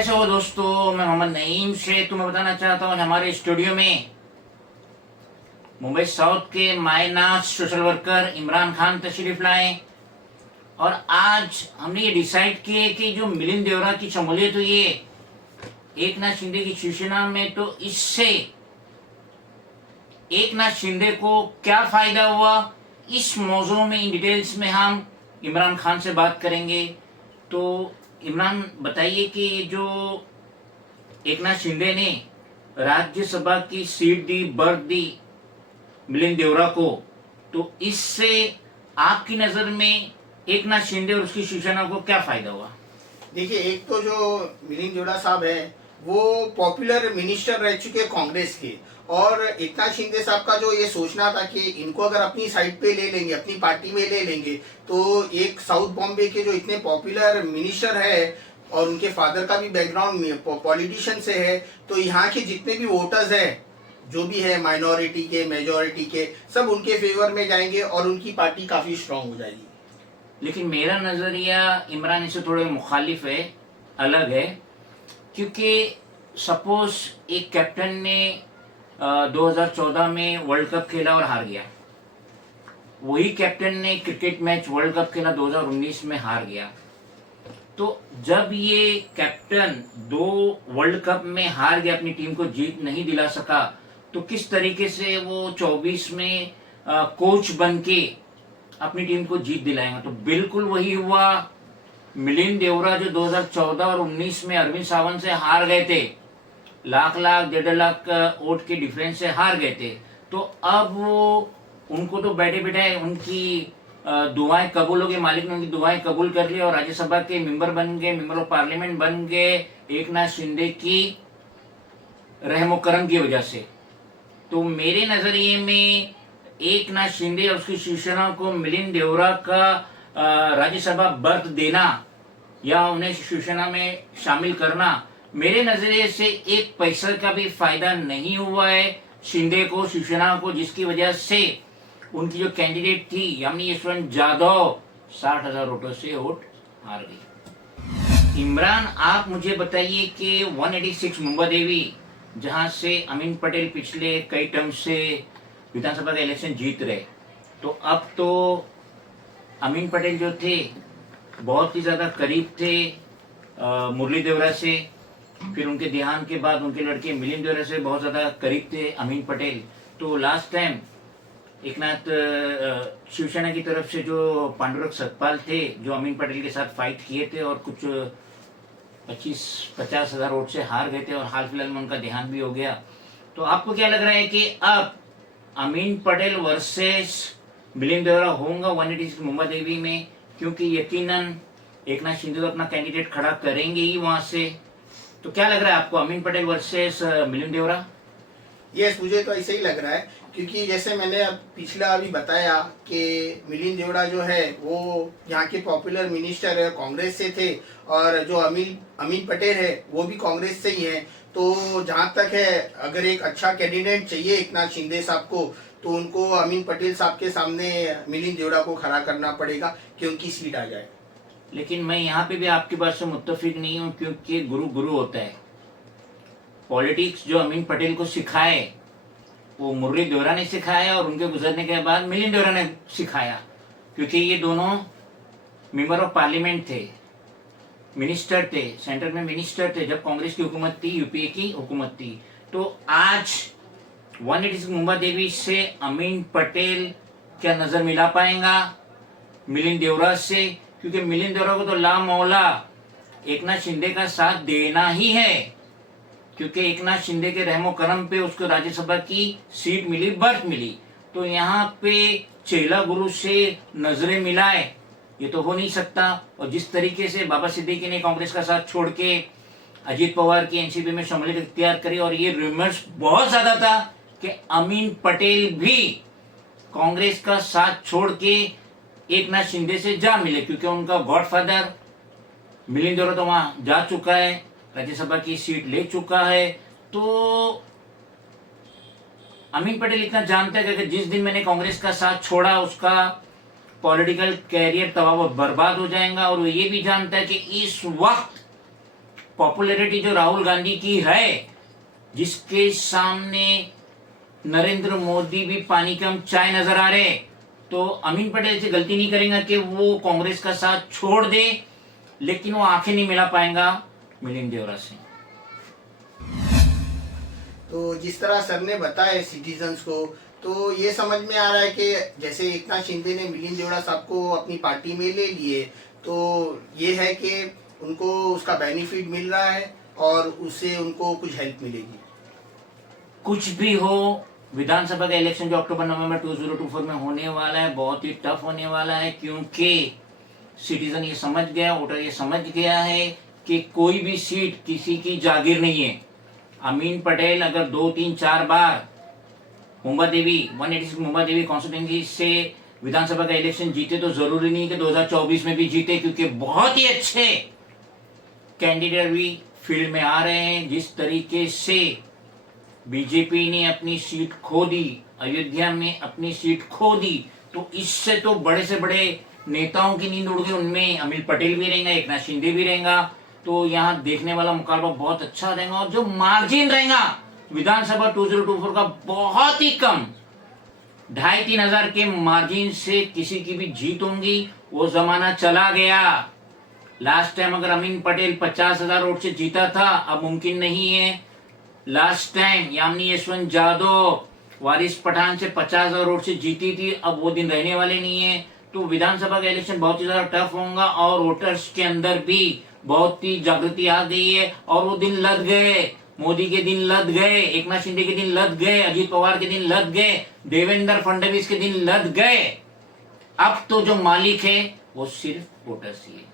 कैसे हो दोस्तों। मैं मोहम्मद नईम से तुम्हें बताना चाहता हूँ हमारे स्टूडियो में मुंबई साउथ के mynas social worker Imran Khan तशरीफ लाए और आज हमने ये डिसाइड किए कि जो मिलिंद देवरा की शमूलियत हुई है एक नाथ शिंदे की शिवसेना में, तो इससे एक नाथ शिंदे को क्या फायदा हुआ, इस मौजू में इन डिटेल्स में हम इमरान खान से बात करेंगे। तो इमरान बताइए कि जो एक नाथ शिंदे ने राज्यसभा की सीट दी, बर्थ दी मिलिंद देवरा को, तो इससे आपकी नजर में एक नाथ शिंदे और उसकी शिवसेना को क्या फायदा हुआ? देखिए, एक तो जो मिलिंद देवरा साहब है वो पॉपुलर मिनिस्टर रह चुके कांग्रेस के, और एकनाथ शिंदे साहब का जो ये सोचना था कि इनको अगर अपनी साइड पे ले लेंगे, अपनी पार्टी में ले लेंगे, तो एक साउथ बॉम्बे के जो इतने पॉपुलर मिनिस्टर है और उनके फादर का भी बैकग्राउंड पॉलिटिशियन से है, तो यहाँ के जितने भी वोटर्स हैं, जो भी है माइनॉरिटी के मेजॉरिटी के, सब उनके फेवर में जाएंगे और उनकी पार्टी काफी स्ट्रांग हो जाएगी। लेकिन मेरा नजरिया इमरान इससे थोड़े मुखालिफ है, अलग है। क्योंकि सपोज एक कैप्टन ने 2014 में वर्ल्ड कप खेला और हार गया, वही कैप्टन ने क्रिकेट मैच वर्ल्ड कप खेला 2019 में, हार गया। तो जब ये कैप्टन 2 वर्ल्ड कप में हार गया, अपनी टीम को जीत नहीं दिला सका, तो किस तरीके से वो 24 में कोच बन के अपनी टीम को जीत दिलाएंगे? तो बिल्कुल वही हुआ। मिलिंद देवरा जो 2014 और 19 में अरविंद सावंत से हार गए थे, लाख 1.5 लाख वोट के डिफरेंस से हार गए थे, तो अब वो उनको तो बैठे बैठे उनकी दुआएं कबूल हो गई, मालिक ने उनकी दुआएं कबूल कर ली और राज्यसभा के मेंबर बन गए, मेंबर ऑफ पार्लियामेंट बन गए एक नाथ शिंदे की रहमो करम की वजह से। तो मेरे नजरिए में एक नाथ शिंदे और उसकी शिवसेना को मिलिंद देवरा का राज्यसभा बर्थ देना या उन्हें शिवसेना में शामिल करना, मेरे नजरिए से एक पैसा का भी फायदा नहीं हुआ है शिंदे को, शिवसेना को, जिसकी वजह से उनकी जो कैंडिडेट थी यानी यशवंत जाधव 60,000 वोटों से वोट हार गई। इमरान, आप मुझे बताइए कि 186 मुंबा देवी, जहां से अमीन पटेल पिछले कई टर्म से विधानसभा का इलेक्शन जीत रहे, तो अब तो अमीन पटेल जो थे बहुत ही ज़्यादा करीब थे मुरली देवरा से, फिर उनके देहांत के बाद उनके लड़के मिलिंद देवरा से बहुत ज़्यादा करीब थे अमीन पटेल। तो लास्ट टाइम एक नाथ शिवसेना की तरफ से जो पांडुरंग सतपाल थे, जो अमीन पटेल के साथ फाइट किए थे और कुछ 25-50 हज़ार वोट से हार गए थे और हाल फिलहाल में उनका देहांत भी हो गया। तो आपको क्या लग रहा है कि अब अमीन पटेल वर्सेस मिलिंद देवरा होगा 186 मुंबा देवी में? क्योंकि यकीनन एक नाथ शिंदे तो अपना कैंडिडेट खड़ा करेंगे ही वहां से। तो क्या लग रहा है आपको, अमीन पटेल वर्सेस मिलिंद देवरा? यस, मुझे तो ऐसे ही लग रहा है, क्योंकि जैसे मैंने पिछला अभी बताया कि मिलिंद देवरा जो है वो यहाँ के पॉपुलर मिनिस्टर है, कांग्रेस से थे, और जो अमीन पटेल है वो भी कांग्रेस से ही है। तो जहाँ तक है, अगर एक अच्छा कैंडिडेट चाहिए एक नाथ शिंदे साहब को, तो उनको अमीन पटेल साहब के सामने मिलिंद देवरा को खड़ा करना पड़ेगा कि उनकी सीट आ जाए। लेकिन मैं यहाँ पे भी आपकी बात से मुत्तफिक नहीं हूँ, क्योंकि गुरु गुरु होता है। पॉलिटिक्स जो अमीन पटेल को सिखाए वो मुरली देवरा ने सिखाया और उनके गुजरने के बाद मिलिंद देवरा ने सिखाया, क्योंकि ये दोनों मेंबर ऑफ पार्लियामेंट थे, मिनिस्टर थे, सेंटर में मिनिस्टर थे जब कांग्रेस की हुकूमत थी, यूपीए की हुकूमत थी। तो आज 186 मुंबा देवी से अमीन पटेल क्या नजर मिला पाएगा मिलिंद देवरा से? क्योंकि मिलिंद देवरा को तो ला मौला एक नाथ शिंदे का साथ देना ही है, क्योंकि एक नाथ शिंदे के रहमो करम पे उसको राज्यसभा की सीट मिली, बर्थ मिली। तो यहाँ पे चेला गुरु से नजरें मिलाए, ये तो हो नहीं सकता। और जिस तरीके से बाबा सिद्दीकी ने कांग्रेस का साथ छोड़ के अजीत पवार की एनसीपी में शमूलियत इख्तियार करी, और ये रूमर्स बहुत ज्यादा था कि अमीन पटेल भी कांग्रेस का साथ छोड़ के एक नाथ शिंदे से जा मिले, क्योंकि उनका गॉडफादर मिलिंद देवरा तो वहां जा चुका है, राज्यसभा की सीट ले चुका है। तो अमीन पटेल इतना जानता है कि जिस दिन मैंने कांग्रेस का साथ छोड़ा उसका पॉलिटिकल कैरियर तबाह बर्बाद हो जाएगा, और वो ये भी जानता है कि इस वक्त पॉपुलैरिटी जो राहुल गांधी की है, जिसके सामने नरेंद्र मोदी भी पानी कम चाय नजर आ रहे, तो अमीन पटेल से गलती नहीं करेगा कि वो कांग्रेस का साथ छोड़ दे, लेकिन वो आंखें नहीं मिला पाएगा मिलिंद देवरा से। तो जिस तरह सर ने बताया सिटीजन्स को, तो ये समझ में आ रहा है कि जैसे एकनाथ शिंदे ने मिलिंद देवरा साहब को अपनी पार्टी में ले लिए, तो ये है कि उनको उसका बेनिफिट मिल रहा है और उससे उनको कुछ हेल्प मिलेगी। कुछ भी हो, विधानसभा का इलेक्शन जो अक्टूबर नवंबर 2024 में होने वाला है, बहुत ही टफ होने वाला है, क्योंकि सिटीजन ये समझ गया, वोटर ये समझ गया है कि कोई भी सीट किसी की जागीर नहीं है। अमीन पटेल अगर 2, 3, 4 बार मुंबा देवी 186 मुंबा देवी कॉन्स्टिट्यूंसी से विधानसभा का इलेक्शन जीते, तो जरूरी नहीं कि 2024 में भी जीते, क्योंकि बहुत ही अच्छे कैंडिडेट भी फील्ड में आ रहे हैं। जिस तरीके से बीजेपी ने अपनी सीट खो दी, अयोध्या में अपनी सीट खो दी, तो इससे तो बड़े से बड़े नेताओं की नींद उड़ गई। उनमें अमित पटेल भी रहेगा, एकनाथ शिंदे भी रहेगा, तो यहाँ देखने वाला मुकाबला बहुत अच्छा रहेगा। और जो मार्जिन रहेगा विधानसभा 2024 का बहुत ही कम, 2,500-3 हजार के मार्जिन से किसी की भी जीत होंगी, वो जमाना चला गया। लास्ट टाइम अगर अमीन पटेल 50,000 वोट से जीता था, अब मुमकिन नहीं है। लास्ट टाइम यामिनी यशवंत जादव वारिस पठान से 50,000 वोट से जीती थी, अब वो दिन रहने वाले नहीं है। तो विधानसभा का इलेक्शन बहुत ही ज्यादा टफ होगा और वोटर्स के अंदर भी बहुत ही जागृति आ गई है। और वो दिन लद गए, मोदी के दिन लद गए, एकनाथ शिंदे के दिन लद गए, अजित पवार के दिन लद गए, देवेंद्र फडणवीस के दिन लद गए। अब तो जो मालिक है वो सिर्फ वोटर्स ही है।